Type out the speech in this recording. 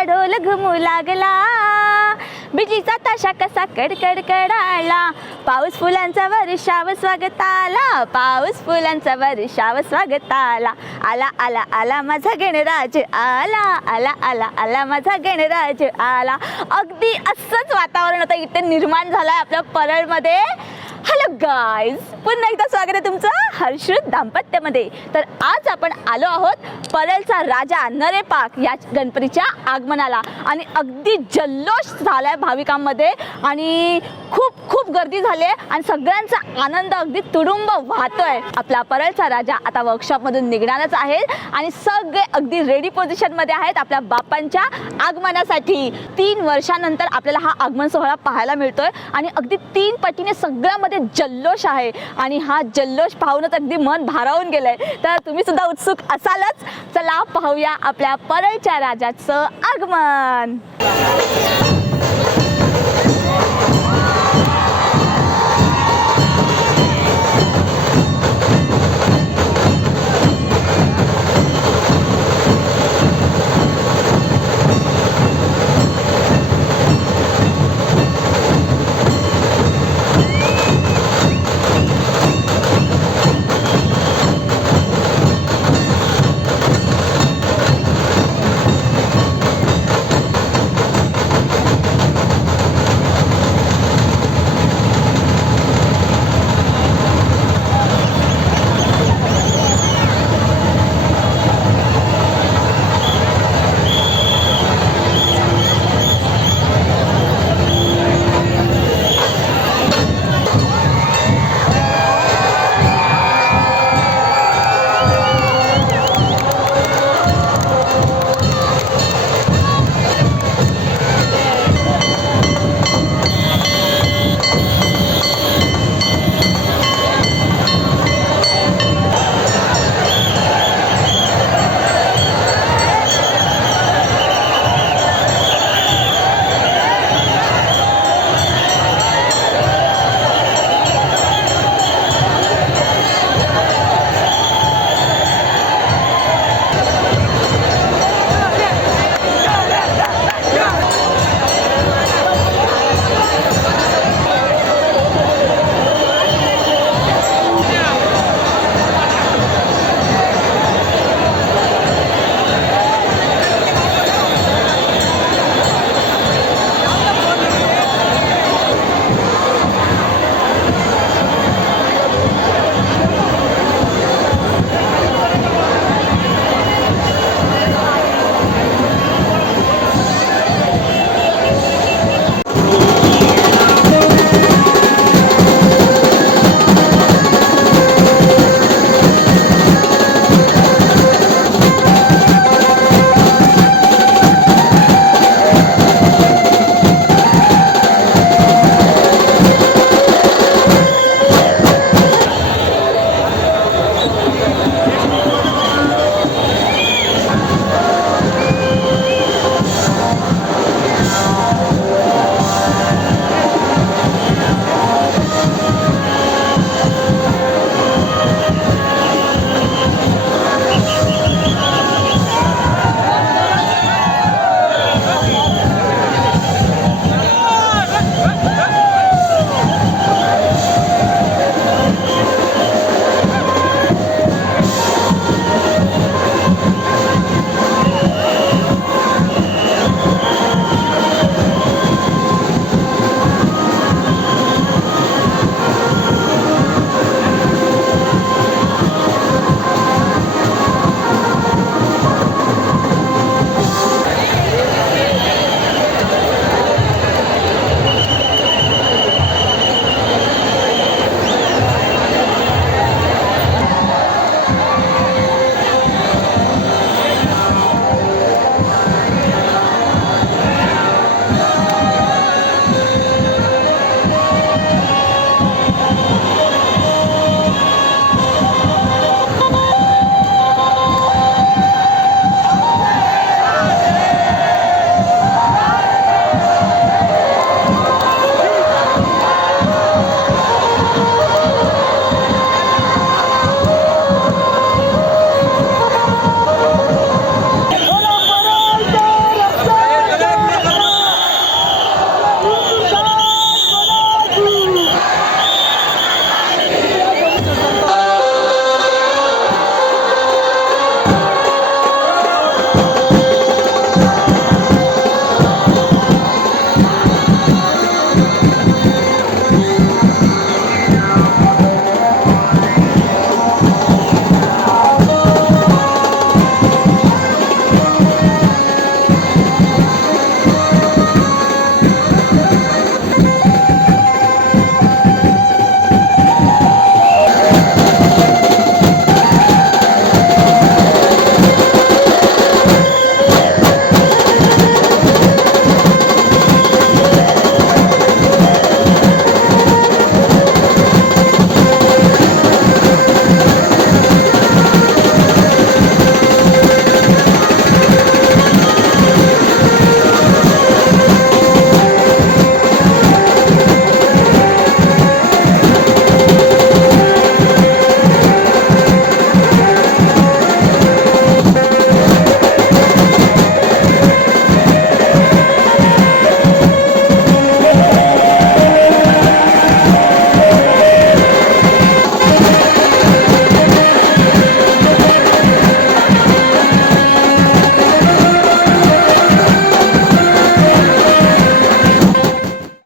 कसा ढोल घुमू लागला, बिजीचा ताशा कसा कडकड कडाला, पाऊस फुलांचा वर्षाव स्वागताला, पाऊस फुलांचा वर्षाव स्वागताला, आला आला आला माझा गणराज आला, आला आला आला माझा गणराज आला. अगदी असंच वातावरण आता इथे निर्माण झालंय आपल्या परळमध्ये. हॅलो गाईज, पुन्हा एकदा स्वागत आहे तुमचं हर्षू दाम्पत्यामध्ये. तर आज आपण आलो आहोत परळचा राजा नरेपाक या गणपतीच्या आगमनाला आणि अगदी जल्लोष झालाय भाविकांमध्ये आणि खूप खूप गर्दी झाली आहे आणि सगळ्यांचा आनंद अगदी तुडुंब वाहतोय. आपला परळचा राजा आता वर्कशॉपमधून निघणारच आहे आणि सगळे अगदी रेडी पोझिशनमध्ये आहेत आपल्या बाप्पांच्या आगमनासाठी. 3 वर्षानंतर आपल्याला हा आगमन सोहळा पाहायला मिळतोय आणि अगदी 3 पटीने सगळ्यामध्ये जल्लोष आहे आणि हा जल्लोष पाहूनच अगदी मन भारावून गेलंय. तर तुम्ही सुद्धा उत्सुक असालच. चला पाहूया आपल्या परळच्या राजाचं आगमन.